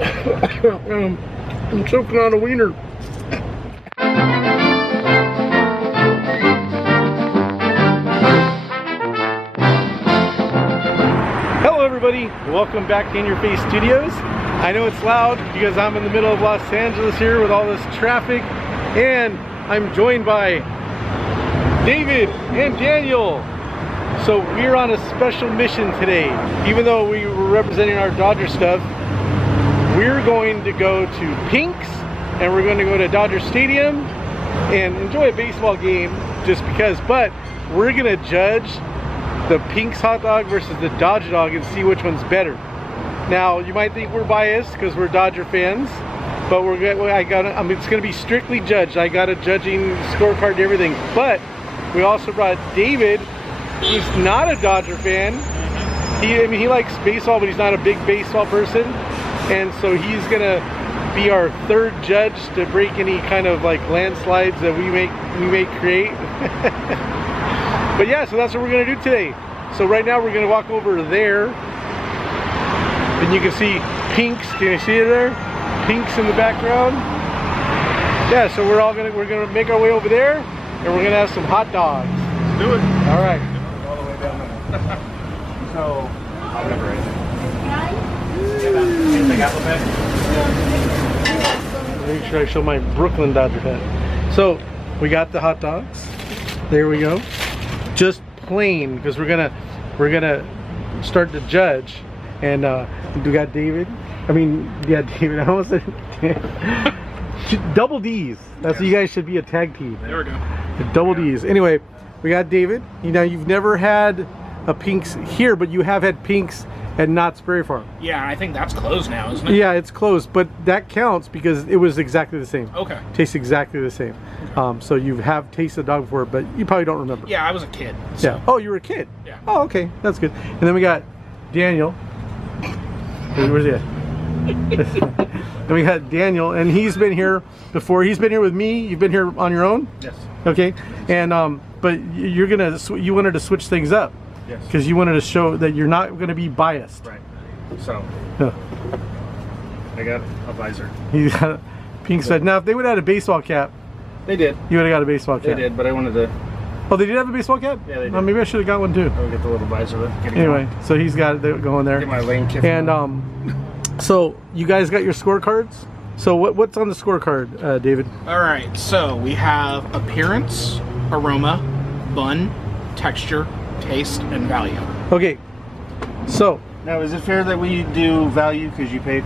I'm choking on a wiener. Hello everybody, welcome back to In Your Face Studios. I know it's loud because I'm in the middle of Los Angeles here with all this traffic, and I'm joined by David and Daniel. So we're on a special mission today. Even though we were representing our Dodger stuff, we're going to go to Pink's and we're going to go to Dodger Stadium and enjoy a baseball game just because, but we're going to judge the Pink's hot dog versus the Dodger dog and see which one's better. Now you might think we're biased because we're Dodger fans, but it's going to be strictly judged. I got a judging scorecard and everything, but we also brought David. He's not a Dodger fan. He likes baseball, but he's not a big baseball person, and so he's gonna be our third judge to break any kind of like landslides that we may create. But yeah, so that's what we're gonna do today. So right now we're gonna walk over there, and you can see Pink's. Can you see it there? Pink's in the background. Yeah, so we're gonna make our way over there, and we're gonna have some hot dogs. Let's do it. All right. All the way down there. So I'll remember it. Anything apple pie? make sure I show my Brooklyn Dodger hat. So we got the hot dogs. There we go. Just plain, because we're gonna start to judge. And we got David. I mean, yeah, David. I almost said double D's. That's what you guys should be, a tag team. There we go. Double D's. Anyway, we got David. You know, you've never had a Pink's here, but you have had Pink's at Knott's Berry Farm. Yeah, I think that's closed now, isn't it? Yeah, it's closed, but that counts because it was exactly the same. Okay. Tastes exactly the same. So you have tasted the dog before, but you probably don't remember. Yeah, I was a kid. So. Yeah. Oh, you were a kid? Yeah. Oh, okay. That's good. And then we got Daniel. Where's he at? And we got Daniel, and he's been here before. He's been here with me. You've been here on your own? Yes. Okay. And but you wanted to switch things up. Yes. Because you wanted to show that you're not going to be biased. Right. So Yeah. I got a visor. You got a pink sweat. Now, if they would have had a baseball cap, They did. you would have got a baseball cap. They did, but I wanted to. Oh, they did have a baseball cap? Yeah, they did. Oh, maybe I should have got one too. I'll get the little visor. Anyway, so he's got it going there. Get my lane kick. And so you guys got your scorecards. So what's on the scorecard, David? All right. So we have appearance, aroma, bun, texture, taste, and value. Okay. So Now, is it fair that we do value because you paid?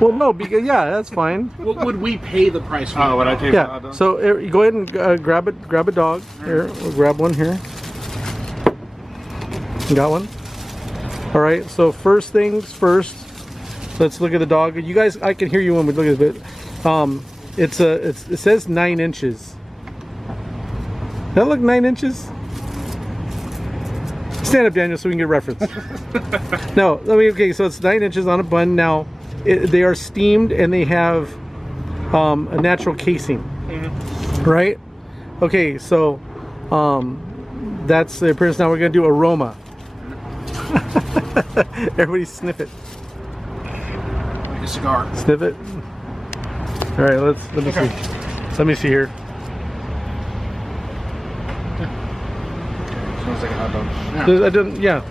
well, no, because yeah, that's fine. What would we pay the price for? Oh, what I paid. Yeah. So go ahead and grab a dog. Here, we'll grab one here. Got one. All right. So first things first. Let's look at the dog. You guys, I can hear you when we look at it. It says 9 inches. Does that look 9 inches? Stand up, Daniel, so we can get a reference. No, okay, so it's 9 inches on a bun. Now, they are steamed and they have a natural casing, right? Okay, so that's the appearance. Now we're gonna do aroma. Everybody sniff it. Like a cigar. Sniff it. All right, let me see. Let me see here. Smells like a hot dog.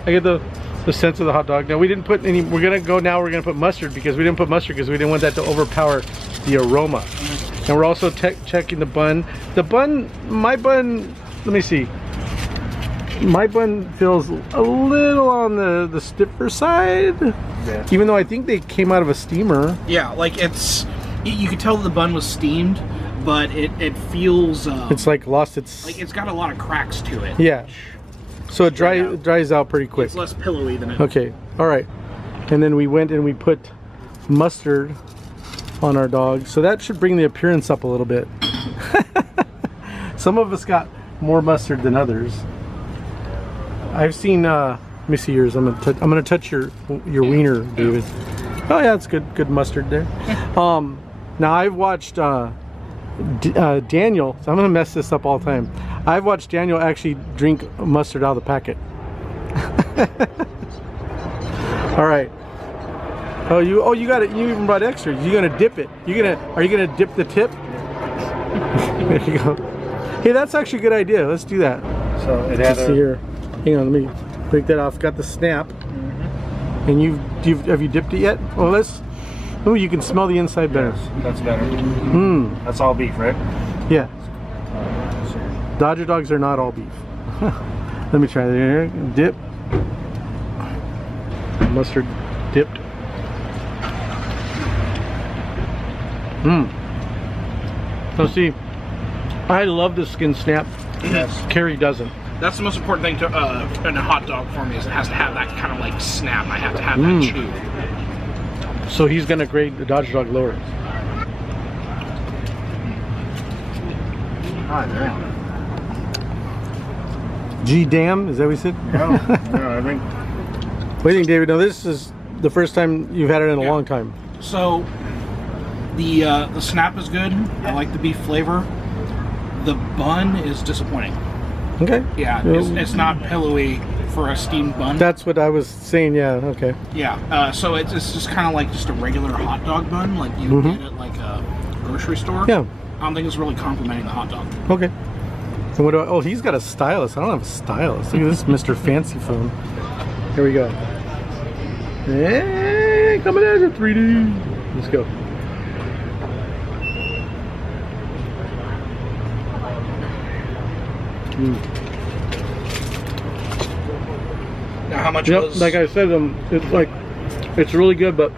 I get the sense of the hot dog. Now we didn't put any. We're gonna put mustard because we didn't put mustard because we didn't want that to overpower the aroma. And we're also checking the bun. My bun. Let me see. My bun feels a little on the stiffer side. Yeah. Even though I think they came out of a steamer. Yeah, like you could tell the bun was steamed, but it feels It's like lost its. like it's got a lot of cracks to it. Yeah. So it dries out pretty quick. It's less pillowy than it. Okay, all right. And then we went and we put mustard on our dog. So that should bring the appearance up a little bit. Some of us got more mustard than others. I've seen, let me see yours. I'm gonna touch your wiener, David. Oh yeah, it's good mustard there. Now I've watched Daniel, so I'm gonna mess this up all the time. I've watched Daniel actually drink mustard out of the packet. All right. Oh, you got it. You even brought extras. You're gonna dip it. Are you gonna dip the tip? There you go. Hey, that's actually a good idea. Let's do that. So it has see here. Hang on, let me break that off. Got the snap. And have you dipped it yet? Well, let's. Oh, you can smell the inside better. Yes, that's better. Mmm. That's all beef, right? Yeah. Dodger dogs are not all beef. Let me try that here. Dip. Mustard dipped. Mmm. So see, I love the skin snap. Yes. Carrie doesn't. That's the most important thing to in a hot dog for me, is it has to have that kind of like snap. I have to have that chew. So he's gonna grade the Dodger dog lower. Ah, damn. G damn, is that what he said? No, I think. What do you think, David? Now this is the first time you've had it in a long time. So the snap is good. I like the beef flavor. The bun is disappointing. Okay. Yeah, it's not pillowy for a steamed bun. That's what I was saying. Yeah. Okay. Yeah. So it's just kind of like just a regular hot dog bun, like you would get at like a grocery store. Yeah. I don't think it's really complimenting the hot dog. Okay. And what do oh, he's got a stylus. I don't have a stylus. Look at this Mr. Fancy phone. Here we go. Hey, coming at you, 3D. Let's go. Now, how much Yep, was... like I said, it's really good, but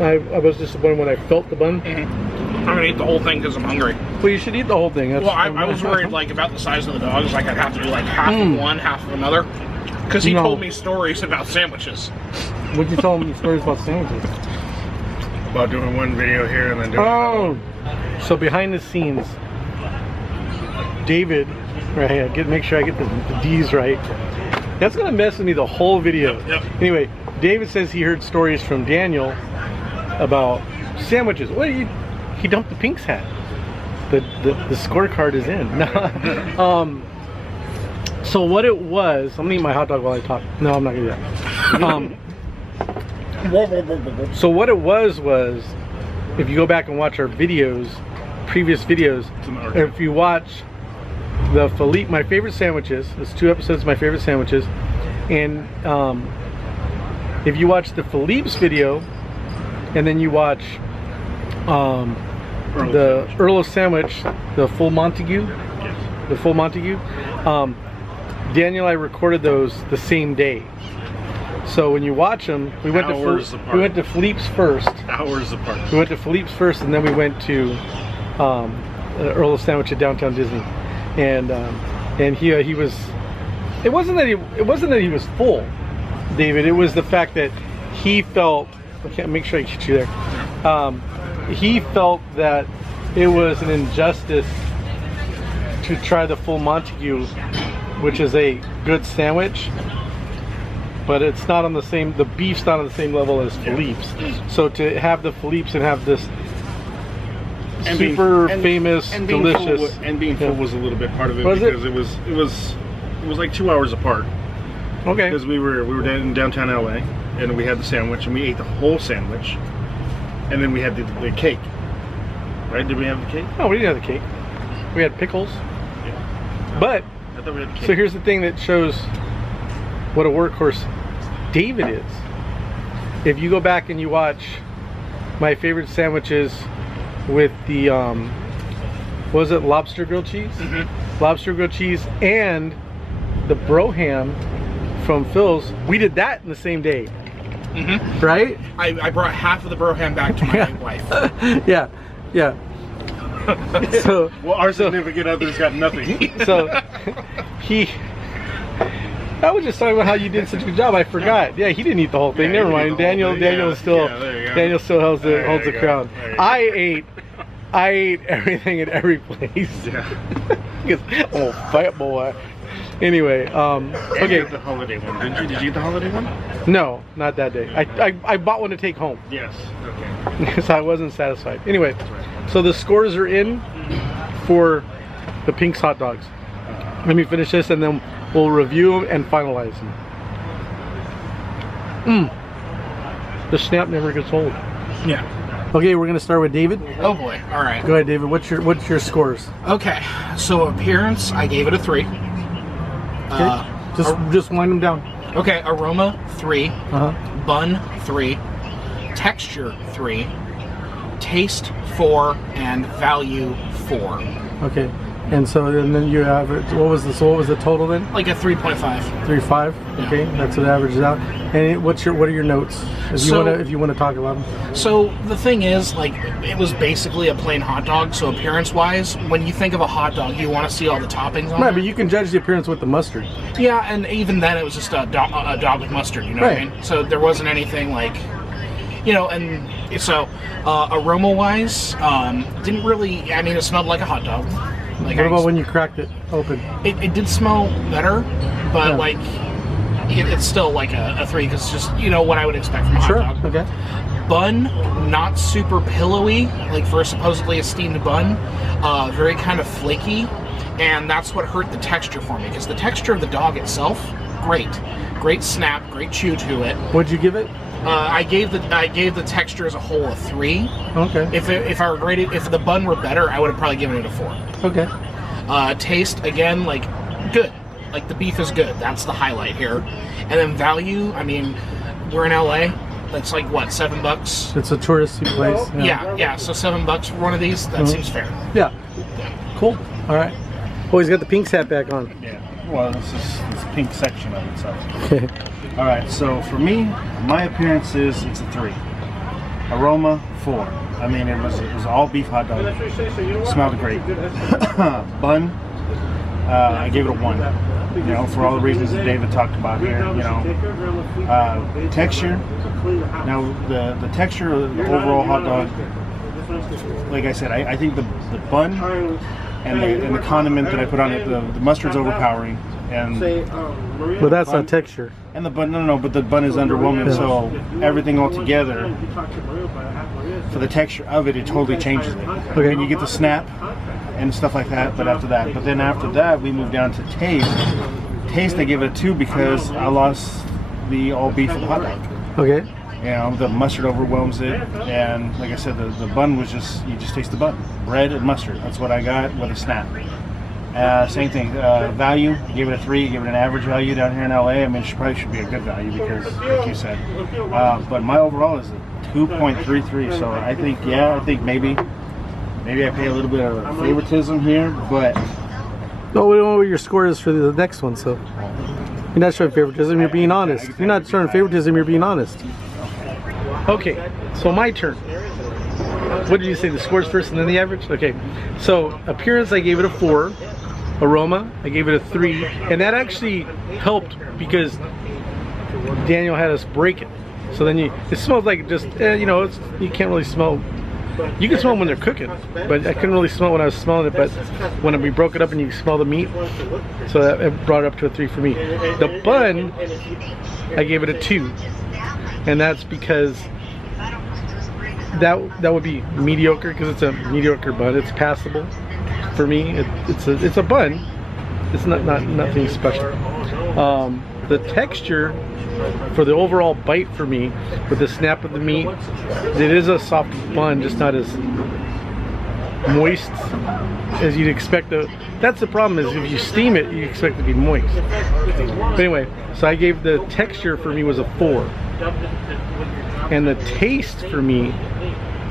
I was disappointed when I felt the bun. I'm gonna eat the whole thing because I'm hungry. Well, you should eat the whole thing. That's, Well, I was worried like about the size of the dogs. Like I'd have to do like half of one, half of another. Because he told me stories about sandwiches. What'd you tell him stories about sandwiches? About doing one video here and then doing Oh, so behind the scenes, David, right here, make sure I get the D's right. That's gonna mess with me the whole video. Yep. Anyway, David says he heard stories from Daniel about sandwiches. What? He dumped the Pink's hat. The scorecard is in. So what it was, I'm gonna eat my hot dog while I talk. No, I'm not gonna do that. So what it was if you go back and watch our videos, previous videos, if you watch the Philippe, my favorite sandwiches, there's 2 episodes of my favorite sandwiches, and if you watch the Philippe's video and then you watch the Earl of Sandwich, the full Montague, the full Montague, Daniel and I recorded those the same day. So when you watch them, we went to Philippe's first. Hours apart. We went to Philippe's first, and then we went to Earl of Sandwich at Downtown Disney, and he was. It wasn't that he was full, David. It was the fact that he felt. I can't make sure I get you there. He felt that it was an injustice to try the full Montague, which is a good sandwich, but it's not on the same, the beef's not on the same level as Philippe's. So to have the Philippe's and have this super famous, delicious, being full was a little bit part of it, because it was like 2 hours apart. Okay. Because we were in downtown LA, and we had the sandwich, and we ate the whole sandwich, and then we had the cake. Right? Did we have the cake? No, we didn't have the cake. We had pickles. Yeah. But I thought we had the cake. so here's the thing that shows what a workhorse David is. If you go back and you watch my favorite sandwiches with the what was it, lobster grilled cheese? Lobster grilled cheese and the broham from Phil's, we did that in the same day. Right? I brought half of the broham back to my wife. Yeah. So well, our significant other's got nothing. So I was just talking about how you did such a good job. I forgot. Yeah, he didn't eat the whole thing. Never mind. Daniel still holds the crown. I ate everything at every place. Yeah. Because I'm a fat boy. Anyway, okay. The holiday one. Did you eat the holiday one? No, not that day. I bought one to take home. Yes. Okay. Because I wasn't satisfied. Anyway, so the scores are in for the Pink's hot dogs. Let me finish this and then we'll review them and finalize them. the snap never gets old. Yeah. Okay, we're gonna start with David. Oh boy. All right. Go ahead, David. What's your scores? Okay. So appearance, I gave it a 3. Okay. Just wind them down. Okay. Aroma 3. Bun 3. Texture 3. Taste 4, and value 4. Okay. And so then you average. What was the total then? Like a 3.5. 3.5. Yeah. Okay, that's what it averages out. And what are your notes? If you want to talk about them. So the thing is, like, it was basically a plain hot dog. So appearance-wise, when you think of a hot dog, you want to see all the toppings on Right, it. but you can judge the appearance with the mustard. Yeah, and even then, it was just a dog with mustard. You know what I mean? So there wasn't anything like, you know, and so aroma-wise, didn't really. I mean, it smelled like a hot dog. Like, what about when you cracked it open? It did smell better, but like it's still like a 3 because it's just, you know, what I would expect from a hot dog. Okay. Bun, not super pillowy, like for supposedly a steamed bun. Very kind of flaky, and that's what hurt the texture for me because the texture of the dog itself, great snap, great chew to it. What'd you give it? I gave the texture as a whole a 3. Okay. If I were graded, if the bun were better, I would have probably given it a 4. Okay. Taste, again, like, good. Like, the beef is good. That's the highlight here. And then value, I mean, we're in LA. That's like, what, $7? It's a touristy place. Yeah. So $7 for one of these, that seems fair. Yeah. Cool. All right. Oh, he's got the pink hat back on. Yeah. Well, this is this pink section of it. So. Okay. All right. So for me, my appearance is it's a 3. Aroma 4. I mean, it was all beef hot dog. Smelled great. Bun, I gave it a 1. You know, for all the reasons that David talked about here. You know, texture. Now the texture of the overall hot dog, like I said, I think the bun and the condiment that I put on it, the mustard's overpowering, and But that's not texture. and the bun, no, but the bun is underwhelming. So everything all together, for the texture of it, it totally changes it. Okay. And you get the snap and stuff like that. But after that, we move down to taste. Taste, I give it a 2 because I lost the all beef hot dog. Okay. You know, the mustard overwhelms it, and like I said, the bun was you just taste the bun, bread and mustard. That's what I got with a snap. Same thing. Value, gave it a 3. Gave it an average value down here in LA. I mean, it probably should be a good value because, like you said. But my overall is a 2.33. So I think maybe I pay a little bit of favoritism here, but. No, we don't know what your score is for the next one, so you're not showing favoritism. You're being honest. You're not showing favoritism. You're being honest. Okay, so my turn. What did you say? The scores first and then the average? Okay, so appearance I gave it a 4. Aroma I gave it a 3, and that actually helped because Daniel had us break it. So then it smells like just you know, you can't really smell. You can smell when they're cooking, but I couldn't really smell when I was smelling it. But when we broke it up and you smell the meat, so that it brought it up to a 3 for me. The bun I gave it a 2, and that's because that would be mediocre because it's a mediocre bun. It's passable for me. It's a bun. It's nothing special. The texture for the overall bite for me, with the snap of the meat, it is a soft bun, just not as moist as you'd expect. That's the problem, is if you steam it, you expect it to be moist. But anyway, so I gave the texture for me was a 4, and the taste for me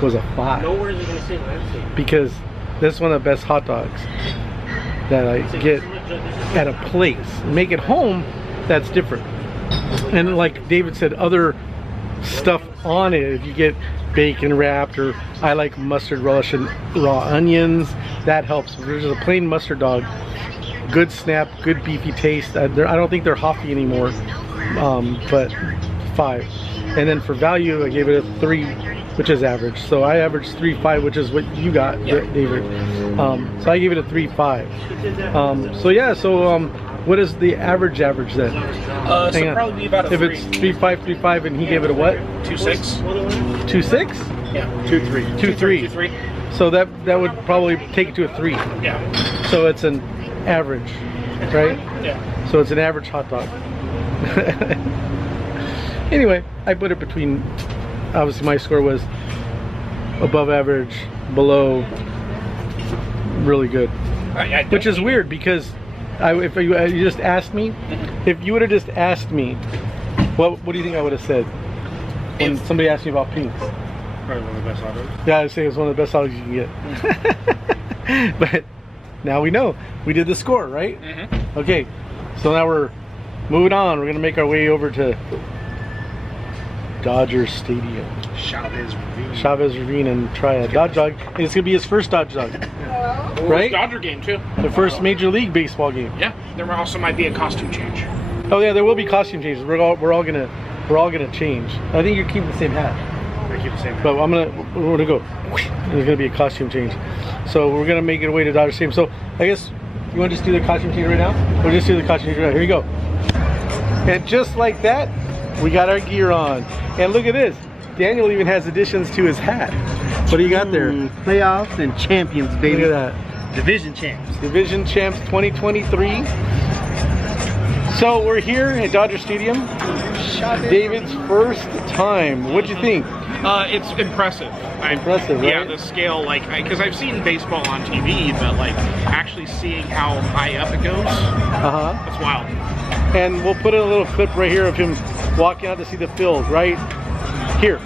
was a 5, because this is one of the best hot dogs that I get at a place. Make it home, that's different. And like David said, other stuff on it, if you get bacon wrapped, or I like mustard relish and raw onions, that helps. If there's a plain mustard dog, good snap, good beefy taste. I don't think they're Hoffy anymore, but 5. And then for value, I gave it a 3, which is average. So I averaged 3.5, which is what you got, David. So I gave it a 3.5. So yeah, what is the average then? So probably be about a 3. If it's 3.5, and he gave it a what? 2.6. 2.6? Yeah. 2.3. 2.3. So that would probably take it to a 3. Yeah. So it's an average, right? Yeah. So it's an average hot dog. Anyway, I put it between obviously my score was above average, below, really good. Which is weird because if you just asked me, if you would have just asked me, what do you think I would have said when somebody asked me about pinks? Probably one of the best hot dogs. Yeah, I'd say it's one of the best hot dogs you can get. But now we know. We did the score, right? Mm-hmm. Okay, so now we're moving on. We're going to make our way over to Dodger Stadium. Chavez Ravine and try a Dodge Dog. And it's going to be his first Dodge Dog. Right? Dodger game too. The first Major League Baseball game. Yeah. There also might be a costume change. Oh yeah, there will be costume changes. We're all gonna change. I think you're keeping the same hat. I keep the same. But we're gonna go. There's gonna be a costume change. So we're gonna make it away to Dodger Stadium. So I guess you want to just do the costume change right now? We'll just do the costume change right now. Here you go. And just like that, we got our gear on. And look at this. Daniel even has additions to his hat. What do you got there? Playoffs and champions, baby. Look at that. Division champs. Division champs 2023. So we're here at Dodger Stadium. David's first time. What'd you think? It's impressive. Impressive, right? Yeah, the scale, like, because I've seen baseball on TV, but like actually seeing how high up it goes, that's wild. And we'll put in a little clip right here of him walking out to see the field, right here.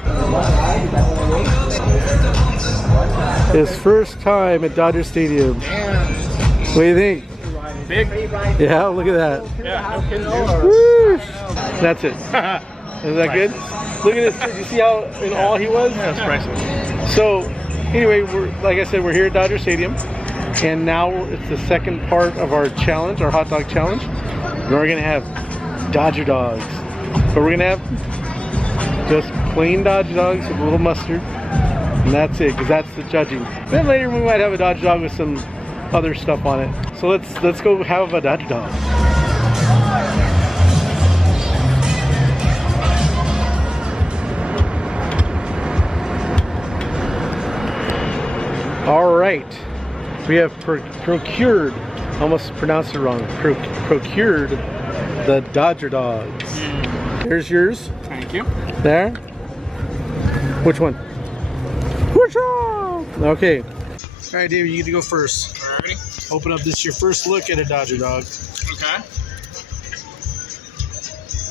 His first time at Dodger Stadium. What do you think? Big? Yeah, look at that. Yeah, no kidding. Whoosh. That's it. Is that good? Look at this. Did you see how in awe he was? That's priceless. So, anyway, like I said, we're here at Dodger Stadium, and now it's the second part of our challenge, our hot dog challenge. And we're gonna have Dodger dogs, but we're gonna have just plain Dodger dogs with a little mustard, and that's it, because that's the judging. Then later we might have a Dodger dog with some other stuff on it. So let's go have a Dodger dog. All right, we have procured, almost pronounced it wrong, procured the Dodger dogs. There's yours. Thank you. There. Which one? Which one? Okay. All right, David, you get to go first. Ready? Open up. This is your first look at a Dodger dog. Okay.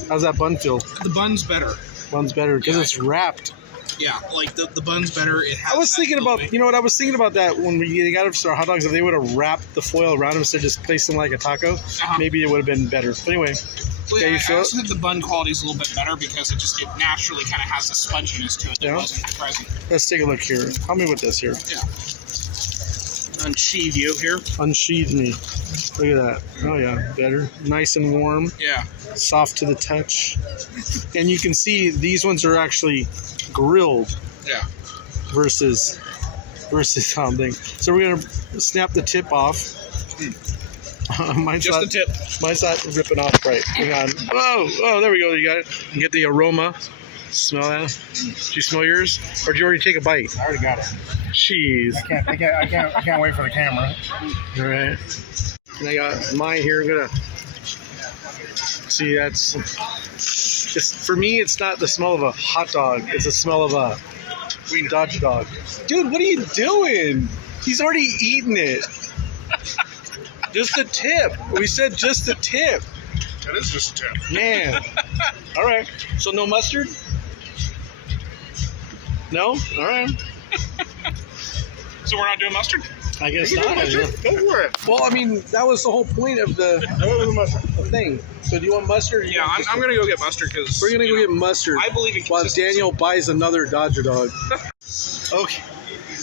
How's that bun feel? The bun's better. Bun's better because it's wrapped. Yeah, like the bun's better. It has. I was thinking about, you know what? I was thinking about that when we got our hot dogs. If they would have wrapped the foil around them instead of just placed them like a taco, maybe it would have been better. But anyway, well, yeah, I also think the bun quality is a little bit better because it naturally kind of has a sponginess to it that wasn't present. Let's take a look here. Help me with this here. Yeah. Unsheathe you here. Unsheathe me. Look at that. Oh yeah, better. Nice and warm. Yeah. Soft to the touch. And you can see these ones are actually grilled. Yeah. Versus something. So we're gonna snap the tip off. Just the tip. Mine's not ripping off right. Hang on. Oh, there we go. You got it. You get the aroma. Smell that? Did you smell yours? Or did you already take a bite? I already got it. Jeez. I can't wait for the camera. All right. And I got mine here. I'm gonna see. That's just for me. It's not the smell of a hot dog. It's the smell of a Dodge dog. Dude, what are you doing? He's already eaten it. Just a tip. We said just a tip. That is just a tip. Man. All right. So no mustard? No? All right. So we're not doing mustard? I guess not. Go for it. Well, I mean, that was the whole point of the thing. So do you want mustard? Yeah, I'm going to go get mustard because... We're going to go get mustard. I believe in while consistency. Daniel buys another Dodger dog. Okay.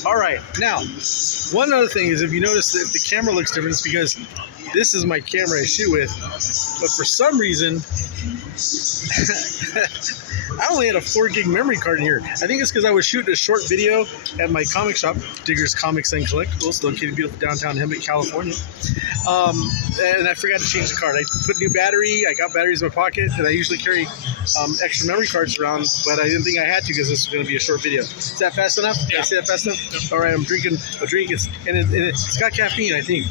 All right. Now, one other thing is if you notice that the camera looks different, it's because this is my camera I shoot with. But for some reason, I only had a 4 gig memory card in here. I think it's because I was shooting a short video at my comic shop, Digger's Comics and Collectibles, located in beautiful downtown Hemet, California. And I forgot to change the card. I put new battery, I got batteries in my pocket, and I usually carry extra memory cards around, but I didn't think I had to because this is going to be a short video. Is that fast enough? Did I say that fast enough? Yep. All right, I'm drinking a drink, it's got caffeine, I think.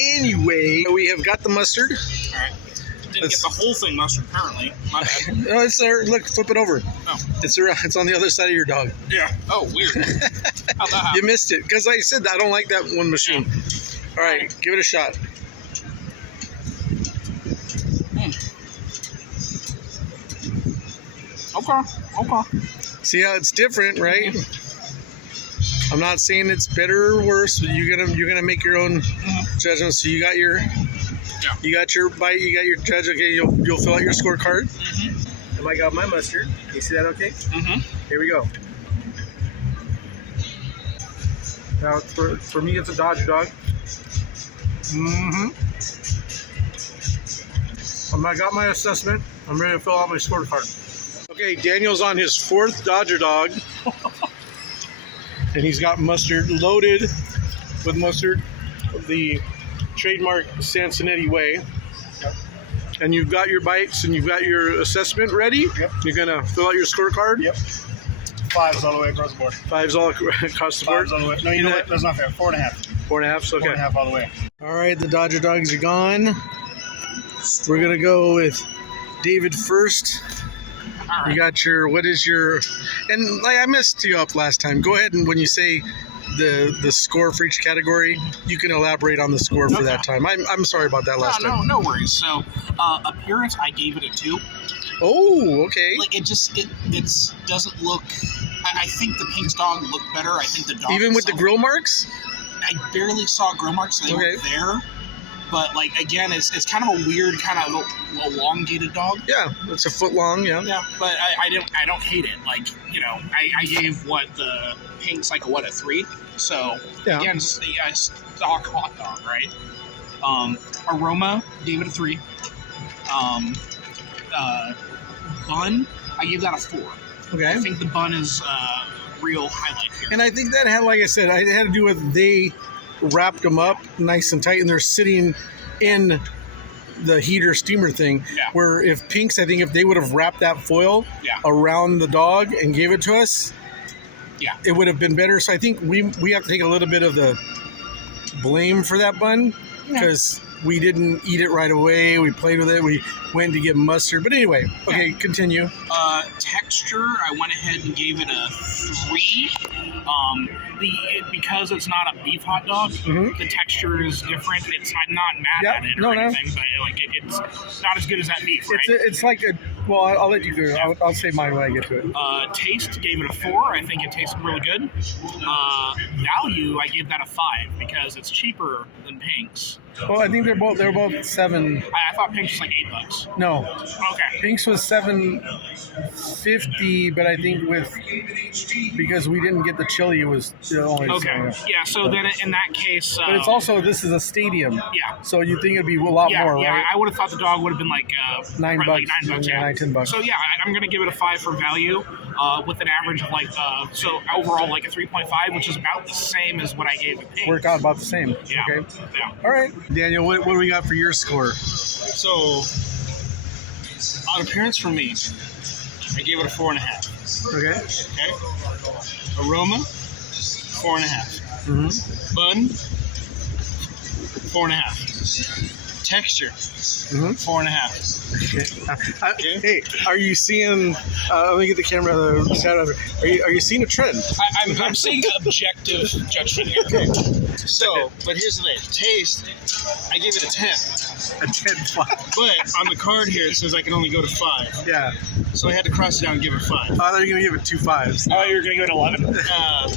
Anyway, we have got the mustard. All right. Didn't get the whole thing mustard, apparently. My bad. No, it's there. Look, flip it over. Oh. It's on the other side of your dog. Yeah. Oh, weird. How'd that happen? You missed it. Because like I said, I don't like that one machine. All right, give it a shot. Okay. See how it's different, right? I'm not saying it's better or worse. But you're gonna make your own judgment. So you got your bite, you got your judge. Okay, you'll fill out your scorecard. And I got my mustard. You see that? Okay. Here we go. Now for me, it's a Dodger dog. I got my assessment. I'm ready to fill out my scorecard. Okay, Daniel's on his 4th Dodger dog. And he's got mustard loaded with mustard, the trademark Sansonetti way. Yep. And you've got your bites and you've got your assessment ready. Yep. You're gonna fill out your scorecard. Yep. 5s all the way across the board. 5s all across the board. 5s all the way. No, you know what? That's not fair. 4.5. 4.5. Okay. 4.5 all the way. All right, the Dodger dogs are gone. We're gonna go with David first. All right. You got and like I messed you up last time. Go ahead and when you say the score for each category, you can elaborate on the score for that time. I'm sorry about that last time. No worries. So, appearance, I gave it a 2. Oh, okay. Like it doesn't look. I think the Pink's dog looked better. I think the dog Even with the grill marks. I barely saw grill marks. They weren't there. But like again, it's kind of a weird, kind of elongated dog. Yeah, it's a foot long. Yeah. Yeah, but I don't hate it. Like I gave the Pink's like a 3. So again, it's a stock hot dog, right? Aroma gave it a 3. Bun, I gave that a 4. Okay. I think the bun is real highlight here. And I think that had, like I said, it had to do with they wrapped them up nice and tight, and they're sitting in the heater steamer thing. Yeah. Where if Pink's, I think if they would have wrapped that foil around the dog and gave it to us, it would have been better. So I think we have to take a little bit of the blame for that bun because we didn't eat it right away. We played with it. We went to get mustard. But anyway, okay, continue. Texture, I went ahead and gave it a 3. Because it's not a beef hot dog, the texture is different. I'm not mad at it or anything, but like it's not as good as that beef, right? It's like well, I'll let you do it. I'll say mine when I get to it. Taste, gave it a 4. I think it tasted really good. Value, I gave that a 5 because it's cheaper than Pink's. Well, I think they're both 7. I thought Pink's was like $8. No. Okay. Pink's was $7.50, but I think because we didn't get the chili, it was only Yeah. So then in that case, but it's also this is a stadium. Yeah. So you think it'd be a lot more, right? Yeah, I would have thought the dog would have been like $9. Like $9, yeah. $10. So yeah, I'm gonna give it a 5 for value, with an average of like so overall like a 3.5, which is about the same as what I gave it. Work out about the same. Yeah. Okay. Yeah. All right, Daniel, what do we got for your score? So, on appearance for me, I gave it a 4.5. Okay. Okay. Aroma, 4.5. Bun, 4.5. Texture, 4.5. Okay. Hey, are you seeing? Let me get the camera. Are you seeing a trend? I'm seeing objective judgment here. Okay. So, but here's the thing. Taste, I gave it a 10. A 10. But on the card here, it says I can only go to 5. Yeah. So I had to cross it out and give it 5. I thought you were gonna give it 2 5s. Oh, you were gonna give it 11.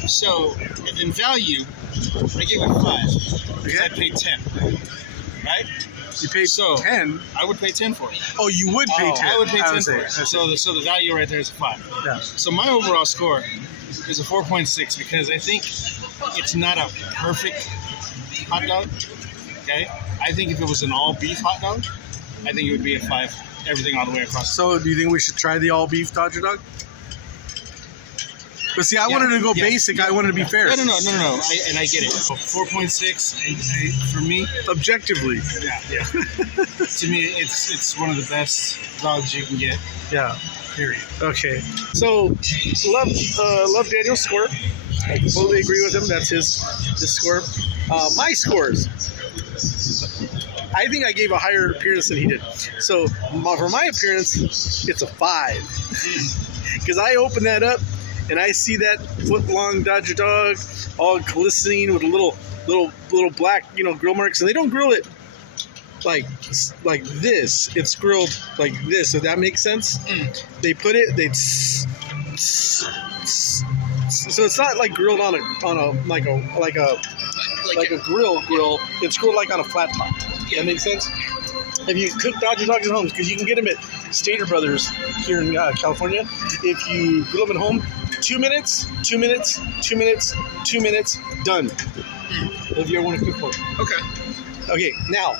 So, in value, I gave it 5 because I paid 10. Right? You paid 10. I would pay 10 for it. Oh, you would pay 10. I would pay 10 for it. So the value right there is a 5. Yeah. So my overall score is a 4.6 because I think it's not a perfect hot dog. Okay. I think if it was an all beef hot dog, I think it would be a 5. Everything all the way across. So do you think we should try the all beef Dodger dog? But see, I wanted to go basic. I wanted to be fair. No. I get it. 4.6 for me. Objectively. Yeah. To me, it's one of the best dogs you can get. Yeah. Period. Okay. So, love Daniel's score. I completely agree with him. That's his score. My scores. I think I gave a higher appearance than he did. So for my appearance, it's a 5. Because I open that up and I see that foot-long Dodger dog all glistening with little black, grill marks, and they don't grill it like this. It's grilled like this. So that makes sense. They put it. So it's not like grilled on a grill. It's grilled like on a flat top. That makes sense. If you cook Dodger dogs at home, because you can get them at Stater Brothers here in California, if you grill them at home, 2 minutes, 2 minutes, 2 minutes, 2 minutes, done. If you ever want to cook one. Okay. Now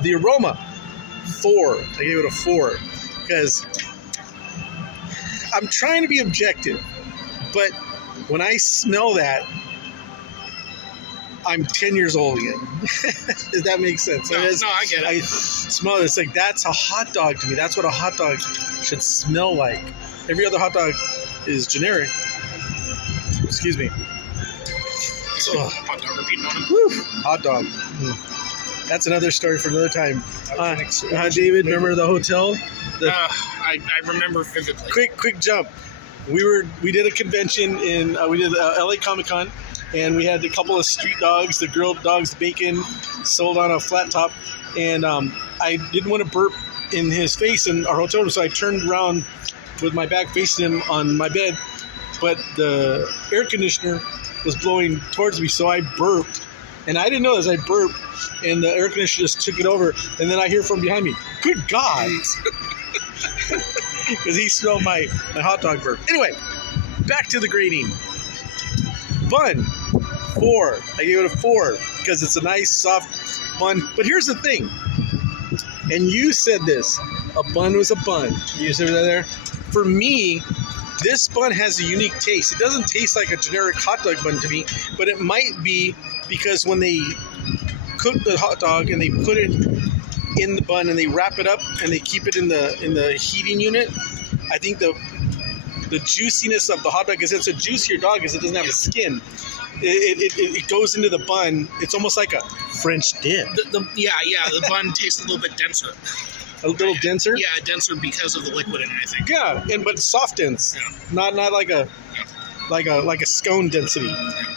the aroma, 4. I gave it a 4 because I'm trying to be objective, but when I smell that, I'm 10 years old again. Does that make sense? No, I get it. I smell it. It's like, that's a hot dog to me. That's what a hot dog should smell like. Every other hot dog is generic. Excuse me. Hot dog repeating on him. Woo, hot dog. That's another story for another time. David, remember the hotel? I remember vividly. Quick jump. We did a convention we did LA Comic-Con, and we had a couple of street dogs, the grilled dogs, bacon, sold on a flat top, and I didn't want to burp in his face in our hotel room, so I turned around with my back facing him on my bed, but the air conditioner was blowing towards me, so I burped, and I didn't know as I burped, and the air conditioner just took it over, and then I hear from behind me, "Good God!" Because he smelled my hot dog burp. Anyway, back to the grading. Bun, 4. I gave it a 4 because it's a nice soft bun. But here's the thing, and you said this: a bun was a bun. You said that there. For me, this bun has a unique taste. It doesn't taste like a generic hot dog bun to me, but it might be because when they cook the hot dog and they put it in the bun and they wrap it up and they keep it in the heating unit, I think the juiciness of the hot dog, because it's a juicier dog because it doesn't have a skin, it goes into the bun. It's almost like a French dip. The bun tastes a little bit denser. A little denser? Yeah, denser because of the liquid in it, I think. Yeah, but soft dense. Yeah. Not like a scone density,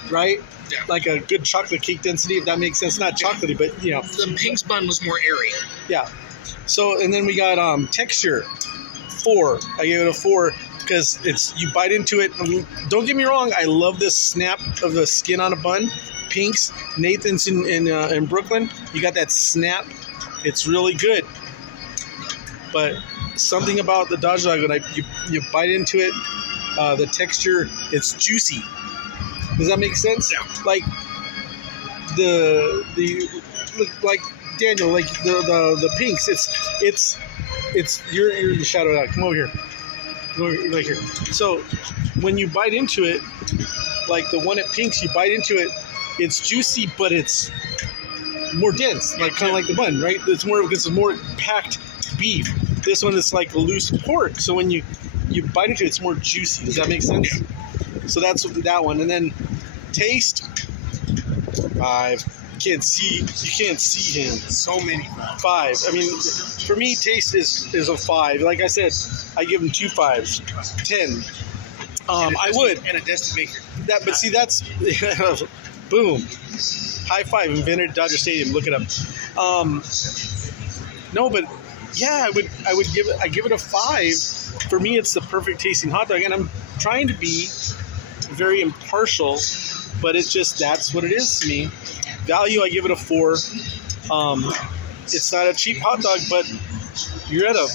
right? Yeah. Like a good chocolate cake density, if that makes sense. Not chocolatey, but The Pink's bun was more airy. Yeah. So, and then we got texture, 4. I gave it a 4 because you bite into it. Don't get me wrong, I love this snap of the skin on a bun. Pink's, Nathan's in Brooklyn, you got that snap. It's really good. But something about the Dodger dog, when you bite into it, the texture, it's juicy. Does that make sense? Yeah. Like like Daniel, like the Pinks, it's you're the shadow out. Come over here. Right here. So when you bite into it, like the one at Pink's, you bite into it, it's juicy, but it's more dense, like kind of like the bun, right? It's more packed beef. This one is like loose pork, so when you bite into it, it's more juicy. Does that make sense? Yeah. So that's that one. And then taste, 5. You can't see him. So many. 5. I mean, for me, taste is a 5. Like I said, I give him 2 5s. 10. I would. And a Dusty Baker. But see, that's boom. High five. Invented Dodger Stadium. Look it up. No, but yeah, I would give it a 5. For me, it's the perfect tasting hot dog, and I'm trying to be very impartial, but that's what it is to me. Value, I give it a 4. It's not a cheap hot dog, but you're at a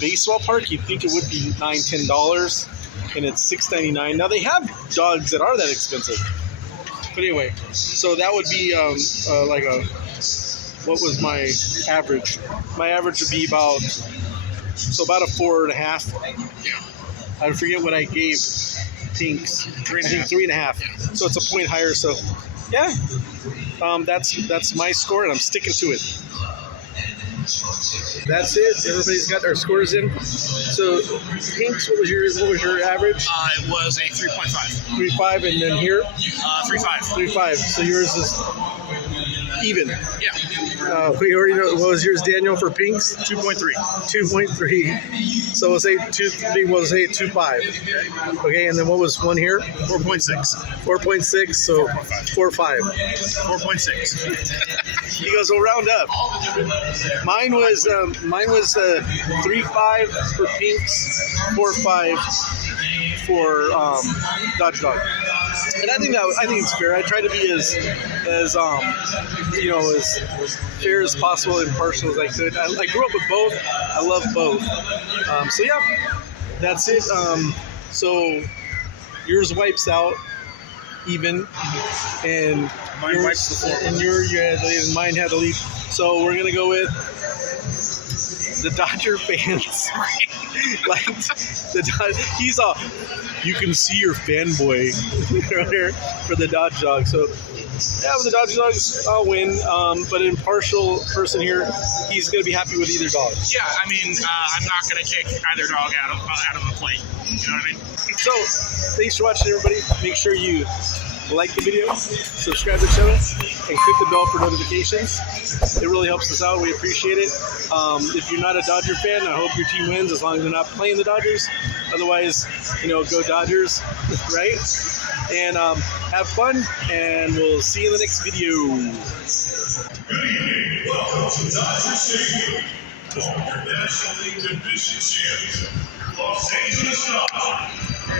baseball park, you'd think it would be $9-10, and it's $6.99. Now they have dogs that are that expensive, but anyway, so that would be what was my average? My average would be about a 4.5. I forget what I gave Pink's. 3.5. So it's a point higher. So yeah, that's my score, and I'm sticking to it. That's it. Everybody's got their scores in. So Pink's, what was your average? It was a 3.5. 3.5, and then here 3.5. 3.5. So yours is Even. Yeah. We already know, what was yours, Daniel, for pinks? 2.3. 2.3. So we'll say 2.3, we'll say 2.5. Okay, and then what was one here? 4.6. 4.6, so 4.5. 4.6. He goes, well, round up. Mine was 3.5 for pinks, 4.5 for Dodge Dog. And I think it's fair. I try to be as fair as possible, impartial as I could. I grew up with both. I love both. So yeah, that's it. So yours wipes out even, and Mine wipes the floor. and mine had to leave. So we're gonna go with the Dodger fans. Like he's all, you can see your fanboy right here for the Dodge Dog. So yeah, with the Dodge Dogs, I'll win. But an impartial person here, he's gonna be happy with either dog. Yeah, I mean, I'm not going to kick either dog out of the plate. You know what I mean? So thanks for watching, everybody. Make sure you like the video, subscribe to the channel, and click the bell for notifications. It really helps us out. We appreciate it. If you're not a Dodger fan, I hope your team wins, as long as they're not playing the Dodgers. Otherwise, go Dodgers, right? And have fun, and we'll see you in the next video. Welcome to Dodger Stadium. Home of your National League Division champions, Los Angeles Dodgers.